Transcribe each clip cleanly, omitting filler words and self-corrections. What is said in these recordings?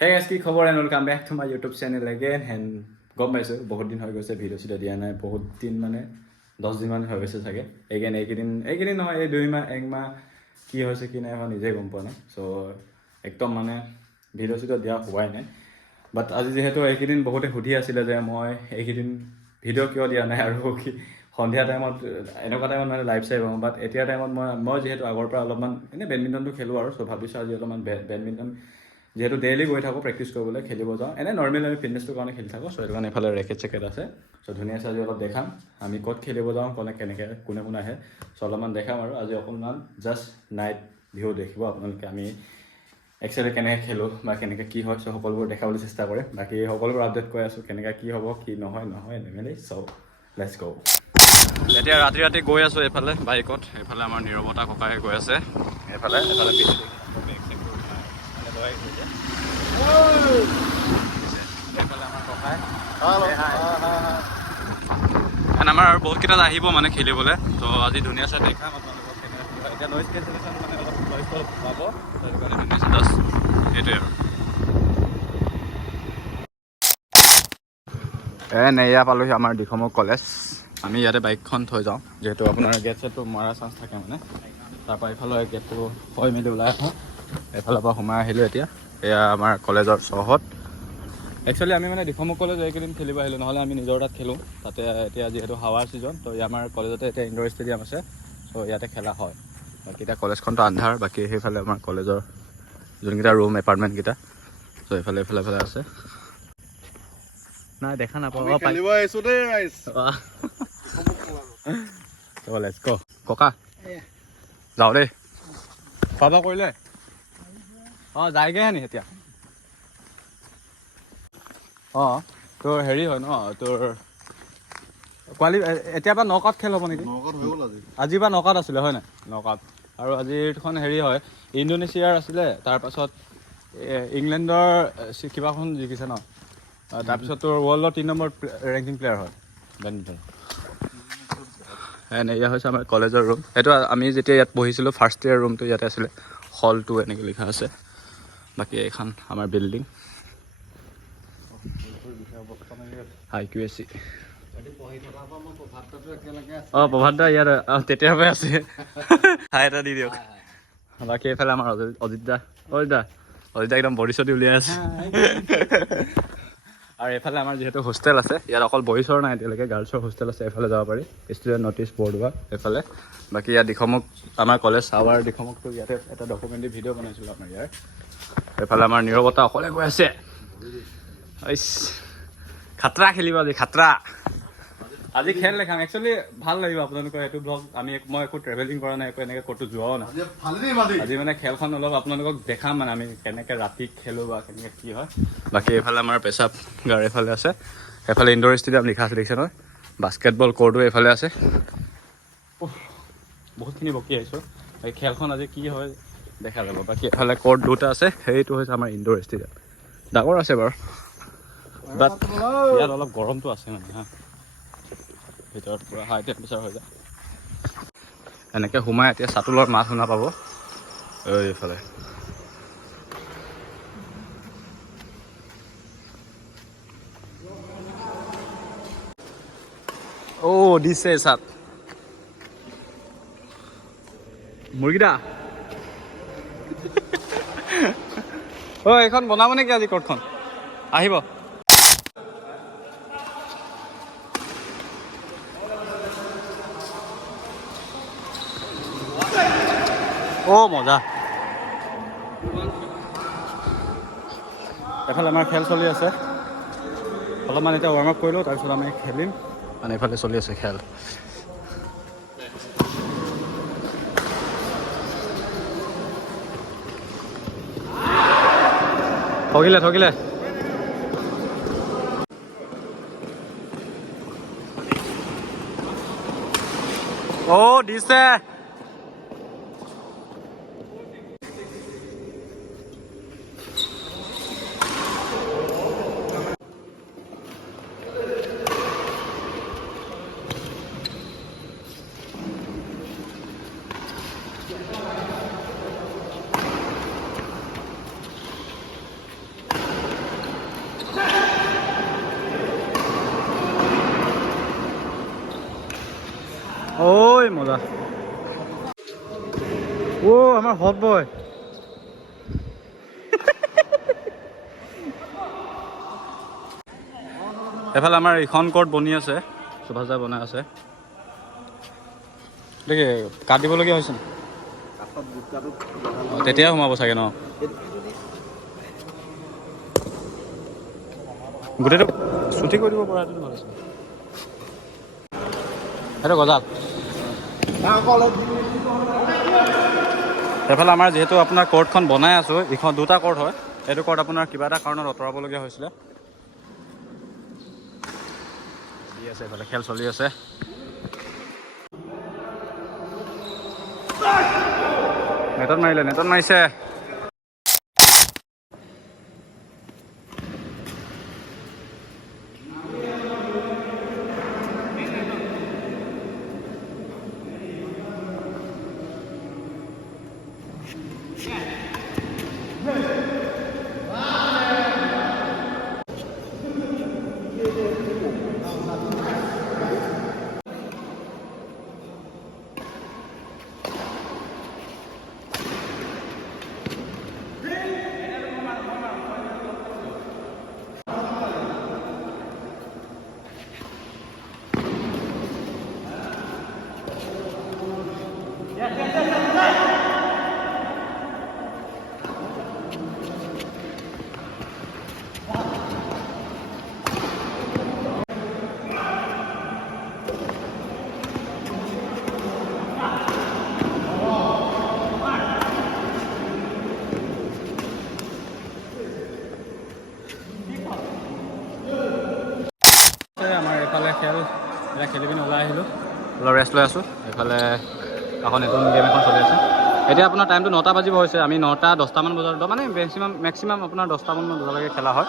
Hey guys, কি খবৰ and welcome back to my YouTube channel again and গম পাইছোঁ বহুত দিন হৈ গৈছে ভিডিঅ' চিডিঅ' দিয়া নাই বহুত দিন মানে 10 দিন মান হৈ গৈছে চাগে এইকেইদিন নহয় এই 2 মাহ 1 মাহ কি হৈছে কি নাই মই নিজে গম পোৱা নাই চ' একদম মানে ভিডিঅ' চিডিঅ' দিয়া হোৱাই নাই বাট আজি যিহেতু এইকেইদিন বহুতে সুধি আছিলে যে মই এইকেইদিন ভিডিঅ' কিয় দিয়া নাই আৰু কি সন্ধিয়া টাইমত এনেকুৱা টাইমত মানে লাইভ চাই পাওঁ বাট এতিয়া টাইমত মই যিহেতু আগৰ পৰা অলপমান এনেই বেডমিণ্টনটো খেলোঁ আৰু চ' ভাবিছোঁ আজি অলপমান বেডমিণ্টন যেহেতু ডেইলি গৈ থাকোঁ প্ৰেক্টিছ কৰিবলৈ খেলিব যাওঁ এনে নৰ্মেল আমি ফিটনেছটোৰ কাৰণে খেলি থাকোঁ চ' সেইটো কাৰণে এফালে ৰেকেট চেকেট আছে চ' ধুনীয়াছে আজি অলপ দেখাম আমি ক'ত খেলিব যাওঁ কেনেকৈ কোনে আহে চ' অলপমান দেখাম আৰু আজি অকণমান জাষ্ট নাইট ভিউ দেখিব আপোনালোকে আমি একচুৱেলি কেনেকৈ খেলোঁ বা কেনেকৈ কি হয় চ' সকলোবোৰ দেখাবলৈ চেষ্টা কৰে বাকী সকলোবোৰ আপডেট কৰি আছোঁ কেনেকৈ কি হ'ব কি নহয় এনেকৈ চ' লেটছ গ' এতিয়া ৰাতি গৈ আছোঁ এইফালে বাইকত এইফালে আমাৰ নীৰৱতা ককাই গৈ আছে এইফালে আমাৰ আৰু বহুত কেইটা আহিব মানে খেলিবলৈ ত' আজি ধুনীয়া চাই দেখাম আপোনালোকক এতিয়া নইজ কেঞ্চেলেশ্যন মানে অলপ পাব সেইটো কাৰণে ধুনীয়া জাষ্ট সেইটোৱে আৰু এয়া পালোহি আমাৰ দিখমুখ কলেজ আমি ইয়াতে বাইকখন থৈ যাওঁ যিহেতু আপোনাৰ গেট চেটটো মৰাৰ চান্স থাকে মানে তাৰপৰা এইফালে গেটটো হৈ মেলি ওলাই আহোঁ এইফালৰ পৰা সোমাই আহিলোঁ এতিয়া এয়া আমাৰ কলেজৰ চৌহদ একচুৱেলি আমি মানে দিখমুখ কলেজ এইকেইদিন খেলিব আহিলোঁ নহ'লে আমি নিজৰ তাত খেলোঁ তাতে এতিয়া যিহেতু হাৱাৰ ছিজন ত' আমাৰ কলেজতে এতিয়া ইনডোৰ ষ্টেডিয়াম আছে চ' ইয়াতে খেলা হয় বাকী এতিয়া কলেজখনটো আন্ধাৰ বাকী সেইফালে আমাৰ কলেজৰ যোনকেইটা ৰুম এপাৰ্টমেণ্টকেইটা চ' এইফালে আছে নাই দেখা নাপাওঁ ককা যাওঁ দেই খোৱা বোৱা কৰিলে অঁ যায়গৈহে নি এতিয়া অঁ তোৰ হেৰি হয় ন তোৰ এতিয়া পৰা নকাত খেল হ'ব নেকি আজি বা নকাত আছিলে হয় নাই নকাত আৰু আজিৰখন হেৰি হয় ইণ্ডোনেছিয়াৰ আছিলে তাৰপাছত ইংলেণ্ডৰ কিবাখন জিকিছে ন তাৰপিছত তোৰ ৱৰ্ল্ডৰ 3 নম্বৰ ৰেংকিং প্লেয়াৰ হয় বেডমিণ্টন এয়া হৈছে আমাৰ কলেজৰ ৰুম এইটো আমি যেতিয়া ইয়াত পঢ়িছিলোঁ ফাৰ্ষ্ট ইয়েৰ ৰুমটো ইয়াতে আছিলে হল 2 এনেকৈ লিখা আছে বাকী এইখন আমাৰ বিল্ডিং IQAC অঁ প্ৰভাত দা ইয়াত তেতিয়াৰ পৰাই আছে হাই এটা দি দিয়ক বাকী এইফালে আমাৰ অজিত দা একদম বডি চডি উলিয়াই আছে আৰু এইফালে আমাৰ যিহেতু হোষ্টেল আছে ইয়াত অকল বইজৰ নাই এতিয়ালৈকে গাৰ্লছৰ হোষ্টেল আছে এইফালে যাব পাৰি ষ্টুডেণ্ট নটিছ বৰ্ড বা এইফালে বাকী ইয়াত দিখমুখ আমাৰ কলেজ চাৱাৰ দিখমুখটো ইয়াতে এটা ডকুমেণ্টাৰী ভিডিঅ' বনাইছিলোঁ আমাৰ ইয়াৰ এইফালে আমাৰ নীৰৱতা অকলে গৈ আছে খাতৰা খেলিব আজি খেল দেখাম একচুৱেলি ভাল লাগিব আপোনালোকৰ এইটো ব্লগ মই একো ট্ৰেভেলিং কৰা নাই একো এনেকৈ ক'তো যোৱাও নাই আজি মানে খেলখন অলপ আপোনালোকক দেখাম মানে আমি কেনেকৈ ৰাতি খেলোঁ বা কেনেকৈ কি হয় বাকী এইফালে আমাৰ পেচাবগাৰ এইফালে আছে এইফালে ইনডোৰ ষ্টেডিয়াম লিখা আছে দেখিছে নহয় বাস্কেটবল কৰ্টো এইফালে আছে বহুতখিনি বকি আহিছোঁ এই খেলখন আজি কি হয় দেখা যাব বাকী এইফালে কৰ্ট 2টা আছে সেইটো হৈছে আমাৰ ইনডোৰ ষ্টেডিয়াম ডাঙৰ আছে বাৰু বাট ইয়াত অলপ গৰমটো আছে মানে হা ভিতৰত পূৰা হাই টেম্পাৰেচাৰ হৈ যায় এনেকৈ সোমাই এতিয়া চাটোলৰ মাত শুনা পাব এইফালে দিছে চাট মুৰ্গীদা এইখন বনাব নেকি আজি কৰ্টখন আহিব মজা এফালে আমাৰ খেল চলি আছে অলপমান এতিয়া ৱাৰ্ম আপ কৰিলোঁ তাৰপিছত আমি খেলিম মানে এইফালে চলি আছে খেল ঠগিলে দিছে আমাৰ হট বয় এফালে আমাৰ ইখন কোৰ্ট বনি আছে সুভাষদা বনাই আছে দেখি কাট দিবলগীয়া হৈছে নি তেতিয়া সোমাব চাগে ন গোটেইটো ছুটি কৰি দিব পৰা ভাল আছে সেইটো গজাল সেইফালে আমাৰ যিহেতু আপোনাৰ কোৰ্টখন বনাই আছোঁ ইখন দুটা কোৰ্ট হয় এইটো কোৰ্ট আপোনাৰ কিবা এটা কাৰণত আঁতৰাবলগীয়া হৈছিলে আছে এইফালে খেল চলি আছে নেটত মাৰিছে আমাৰ এইফালে খেল এটা খেলি পিনি ওলাই আহিলোঁ অলপ ৰেষ্ট লৈ আছোঁ এইফালে এখন নতুন গেম এখন চলি আছে এতিয়া আপোনাৰ টাইমটো 9টা বাজিব হৈছে আমি 9টা 10টামান বজাত মানে মেক্সিমাম আপোনাৰ 10টামান বজালৈকে খেলা হয়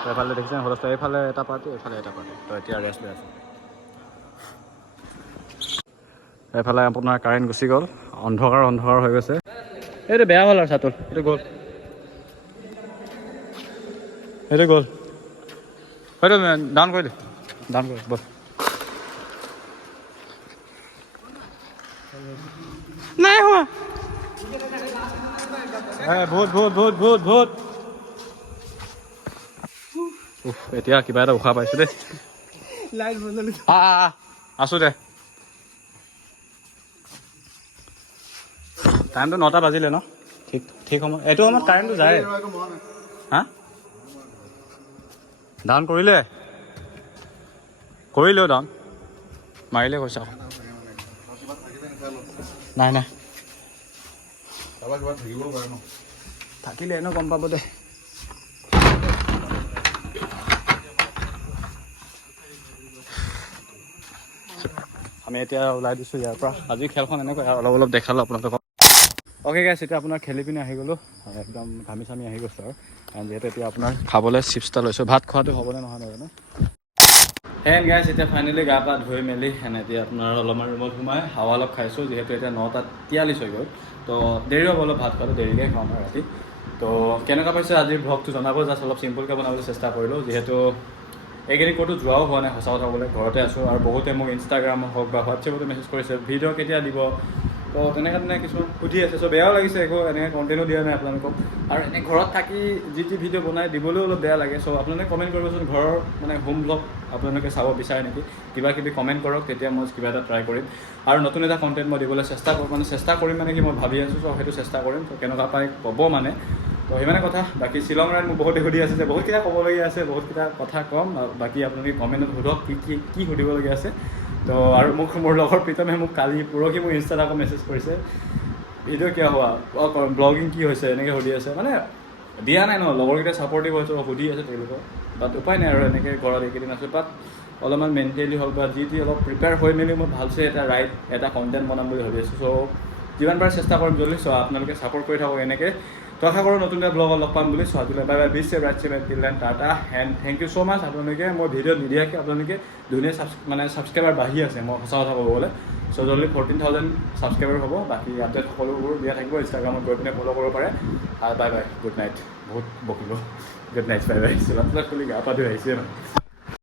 তো এইফালে দেখিছেন হলস্থ এইফালে এটা পাৰ্টি এইফালে এটা পাৰ্টি তো এতিয়া ৰেষ্ট লৈ আছোঁ এইফালে আপোনাৰ কাৰেণ্ট গুচি গ'ল অন্ধকাৰ হৈ গৈছে এইটো বেয়া হ'ল আৰু চাতুল এইটো গ'ল হয়তো ডাউন কৰি বল নাই হোৱা ভূত এতিয়া কিবা এটা উশাহ পাইছোঁ দেই আছোঁ দে টাইমটো 9টা বাজিলে ন ঠিক সময় এইটো সময়ত কাৰেণ্টটো যায় হা ডাউন কৰিলেও ডাউন মাৰিলে কৈছা নাই থাকিলে এনেও গম পাব দে আমি এতিয়া ওলাই দিছোঁ ইয়াৰ পৰা আজি খেলখন এনেকৈ অলপ দেখালোঁ আপোনালোকক অ'কে গাইছ এতিয়া আপোনাৰ খেলি পিনি আহি গ'লোঁ একদম ঘামি চামি আহি গৈছোঁ আৰু যিহেতু এতিয়া আপোনাৰ খাবলৈ চিপছ এটা লৈছোঁ ভাত খোৱাটো হ'বনে নহয় নাজানো হেন গাইছ এতিয়া ফাইনেলি গা পা ধুই মেলি এতিয়া আপোনাৰ অলপমান ৰুমত সোমাই হাৱা অলপ খাইছোঁ যিহেতু এতিয়া 9:43 হৈ গ'ল তো দেৰি হ'ব অলপ ভাত খোৱাটো দেৰিকৈ খাওঁ মই ৰাতি তো কেনেকুৱা পাইছে আজিৰ ভ্লগটো জনাব জাষ্ট অলপ চিম্পুলকৈ বনাবলৈ চেষ্টা কৰিলোঁ যিহেতু এইকেইদিন ক'তো যোৱাও হোৱা নাই সঁচা কথা ক'বলৈ ঘৰতে আছোঁ আৰু বহুতে মোক ইনষ্টাগ্ৰাম হওক বা হোৱাটছএপতো মেছেজ কৰিছে ভিডিঅ' কেতিয়া দিব তো তেনেকৈ কিছুমান সুধি আছে চ' বেয়াও লাগিছে একো এনেকৈ কণ্টেণ্টো দিয়া নাই আপোনালোকক আৰু এনে ঘৰত থাকি যি ভিডিঅ' বনাই দিবলৈও অলপ বেয়া লাগে চ' আপোনালোকে কমেণ্ট কৰিবচোন ঘৰৰ মানে হোম ব্লগ আপোনালোকে চাব বিচাৰে নেকি কিবাকিবি কমেণ্ট কৰক তেতিয়া মই কিবা এটা ট্ৰাই কৰিম আৰু নতুন এটা কণ্টেণ্ট মই দিবলৈ চেষ্টা কৰিম মানে কি মই ভাবি আছোঁ চ' সেইটো চেষ্টা কৰিম তো কেনেকুৱা পাই ক'ব মানে তো সিমানে কথা বাকী শ্বিলং ৰাইড মোক বহুতে সুধি আছে যে বহুতকেইটা ক'বলগীয়া আছে বহুতকেইটা কথা ক'ম বাকী আপোনালোকে কমেণ্টত সোধক কি সুধিবলগীয়া আছে তো আৰু মোৰ লগৰ প্ৰীতমে মোক পৰহি মোক ইনষ্টাত আকৌ মেছেজ কৰিছে ভিডিঅ' কিয় হোৱা ব্লগিং কি হৈছে এনেকৈ সুধি আছে মানে দিয়া নাই ন লগৰকেইটা ছাপৰ্টিভ হৈছে সুধি আছে তেওঁলোকক বাট উপায় নাই আৰু এনেকৈ ঘৰত এইকেইদিন আছোঁ বাট অলপমান মেণ্টেলি হওক বা যি অলপ প্ৰিপেয়াৰ হৈ মেলি মই ভালছে এটা কণ্টেণ্ট বনাম বুলি ভাবি আছোঁ চ' যিমান পাৰে চেষ্টা কৰিম জল্দি চ' আপোনালোকে ছাপৰ্ট কৰি থাকক এনেকৈ তো আশা কৰোঁ নতুন এটা ব্লগত লগ পাম বুলি চ' আজিলৈ bye be safe right safe till then tata and thank you so' much আপোনালোকে মই ভিডিঅ' নিদিয়াকৈ আপোনালোকে ধুনীয়া ছাবস্ক্ৰাইবাৰ বাঢ়ি আছে মই সঁচা কথা ক'ব গ'লে চ' জল্দি 14,000 ছাবস্ক্ৰাইবাৰ হ'ব বাকী আপডেট সকলোবোৰ দিয়া থাকিব ইনষ্টাগ্ৰামত গৈ পিনে ফ'ল' কৰিব পাৰে বাই বাই গুড নাইট বহুত বকিব গুড নাইট বাই বাই চিলাত খুলি গা পা ধুই আহিছে ন